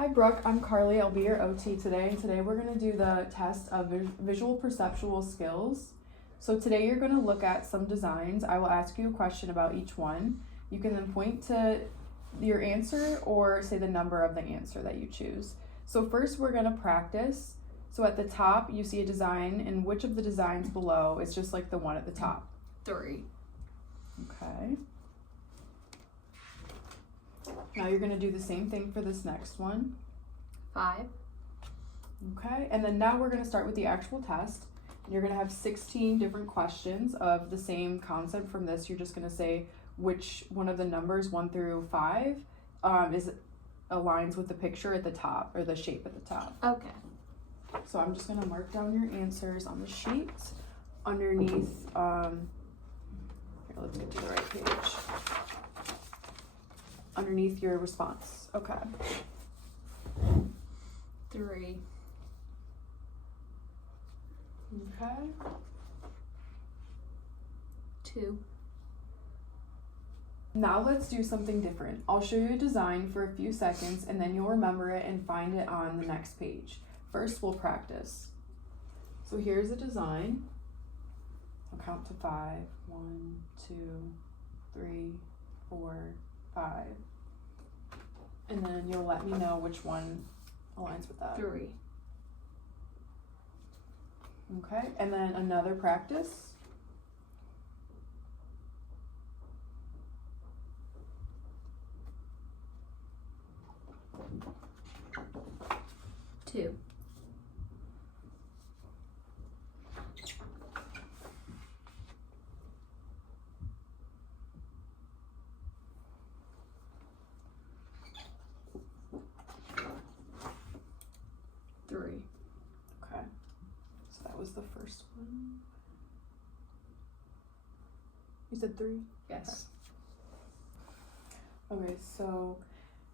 Hi Brooke, I'm Carly. I'll be your OT today, and today we're going to do the test of visual perceptual skills. So today you're going to look at some designs. I will ask you a question about each one. You can then point to your answer or say the number of the answer that you choose. So first we're going to practice. So at the top you see a design, and which of the designs below is just like the one at the top? 3. Okay. Now you're going to do the same thing for this next one. 5. Okay, and then now we're going to start with the actual test. You're going to have 16 different questions of the same concept from this. You're just going to say which one of the numbers 1 through 5 aligns with the picture at the top, or the shape at the top. Okay. So I'm just going to mark down your answers on the sheet underneath, here, let's get to the right page. Underneath your response. Okay. 3. Okay. 2. Now let's do something different. I'll show you a design for a few seconds and then you'll remember it and find it on the next page. First, we'll practice. So here's a design. I'll count to 5. 1, 2, 3, 4, 5. And then you'll let me know which one aligns with that. 3. Okay, and then another practice. 2. 3. Okay, so that was the first one. You said 3? Yes. Okay, so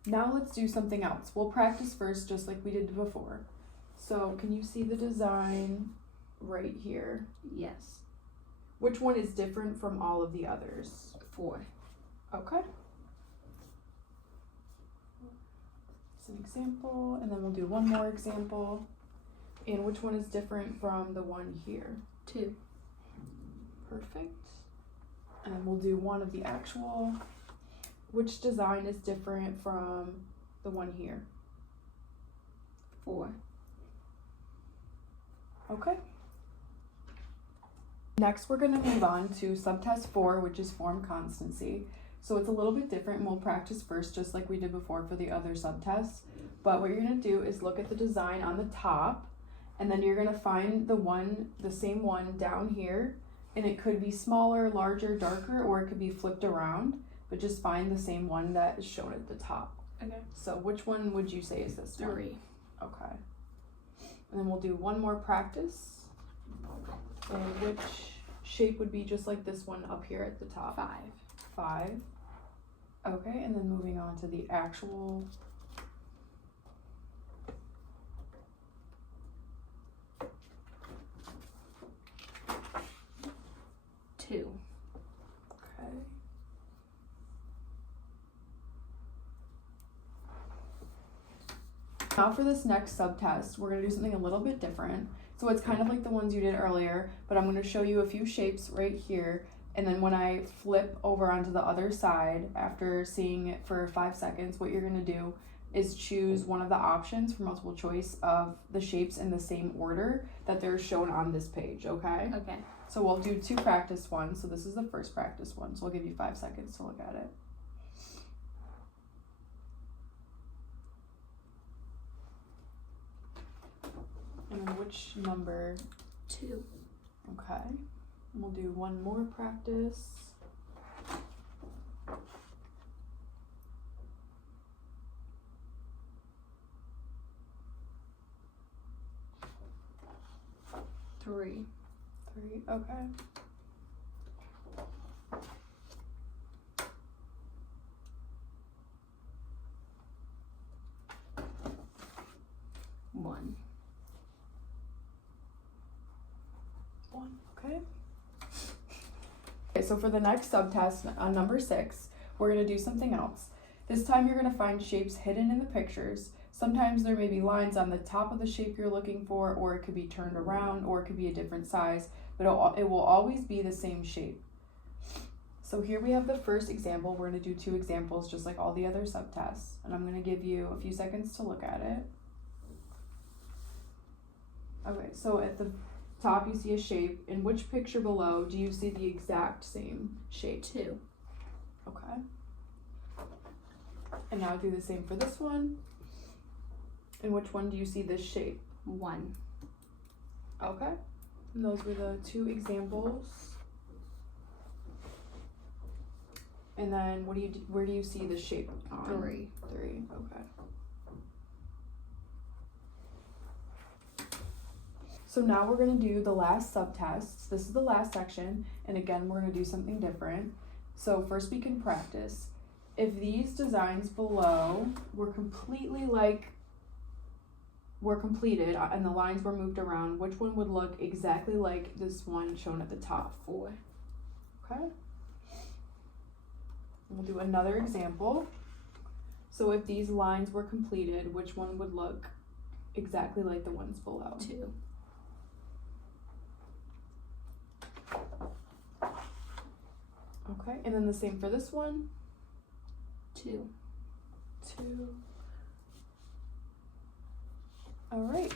now let's do something else. We'll practice first just like we did before. So can you see the design right here? Yes. Which one is different from all of the others? 4. Okay. It's an example, and then we'll do one more example. And which one is different from the one here? 2. Perfect. And then we'll do one of the actual. Which design is different from the one here? 4. Okay. Next, we're going to move on to subtest 4, which is form constancy. So it's a little bit different, and we'll practice first just like we did before for the other subtests. But what you're going to do is look at the design on the top, and then you're going to find the same one down here, and it could be smaller, larger, darker, or it could be flipped around, but just find the same one that is shown at the top. Okay. So which one would you say is this one? 3. Okay. And then we'll do one more practice. So which shape would be just like this one up here at the top? 5. 5. Okay, and then moving on to the actual. 2. Okay. Now for this next subtest, we're going to do something a little bit different. So it's kind of like the ones you did earlier, but I'm going to show you a few shapes right here. And then when I flip over onto the other side, after seeing it for 5 seconds, what you're going to do is choose one of the options for multiple choice of the shapes in the same order that they're shown on this page, okay? Okay. So we'll do 2 practice ones. So this is the first practice one. So I'll give you 5 seconds to look at it. And then which number? 2. Okay. And we'll do one more practice. Three. 3, okay. One. Okay. Okay, so for the next subtest on number 6, we're going to do something else. This time you're going to find shapes hidden in the pictures. Sometimes there may be lines on the top of the shape you're looking for, or it could be turned around, or it could be a different size, but it will always be the same shape. So here we have the first example. We're going to do 2 examples just like all the other subtests, and I'm going to give you a few seconds to look at it. Okay, so at the top you see a shape. In which picture below do you see the exact same shape? 2. Okay. And now do the same for this one. In which one do you see this shape? 1. Okay. And those were the 2 examples. And then where do you see the shape on? 3. 3, okay. So now we're gonna do the last subtests. This is the last section, and again, we're gonna do something different. So first we can practice. If these designs below were completed and the lines were moved around, which one would look exactly like this one shown at the top? 4. Okay. We'll do another example. So if these lines were completed, which one would look exactly like the ones below? 2. Okay, and then the same for this one? 2. 2. All right.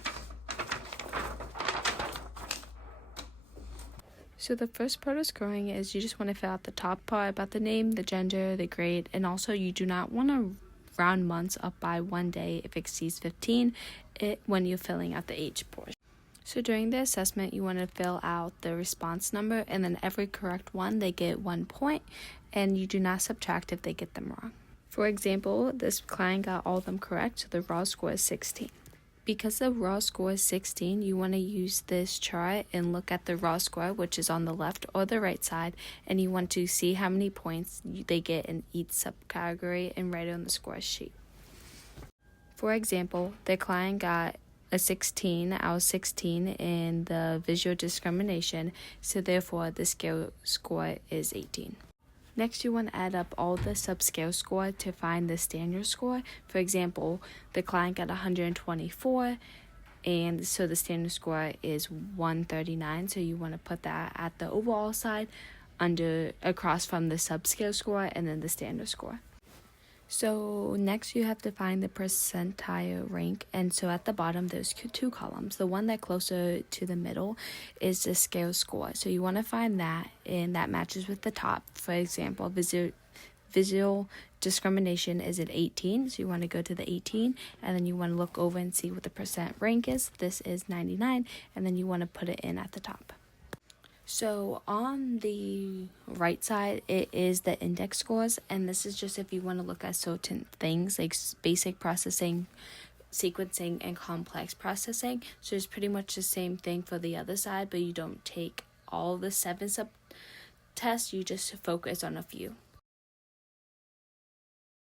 So the first part of scoring is you just want to fill out the top part about the name, the gender, the grade, and also you do not want to round months up by 1 day if it exceeds 15 when you're filling out the age portion. So during the assessment, you want to fill out the response number, and then every correct one, they get 1 point, and you do not subtract if they get them wrong. For example, this client got all of them correct, so the raw score is 16. Because the raw score is 16, you want to use this chart and look at the raw score, which is on the left or the right side, and you want to see how many points they get in each subcategory and write it on the score sheet. For example, the client got a 16 out of 16 in the visual discrimination, so therefore the scale score is 18. Next, you want to add up all the subscale score to find the standard score. For example, the client got 124, and so the standard score is 139, so you want to put that at the overall side across from the subscale score and then the standard score. So next you have to find the percentile rank, and so at the bottom there's 2 columns. The one that closer to the middle is the scale score, so you want to find that, and that matches with the top. For example, visual discrimination is at 18, so you want to go to the 18, and then you want to look over and see what the percent rank is. This is 99, and then you want to put it in at the top. So on the right side, it is the index scores, and this is just if you want to look at certain things like basic processing, sequencing, and complex processing. So it's pretty much the same thing for the other side, but you don't take all the 7 subtests, you just focus on a few.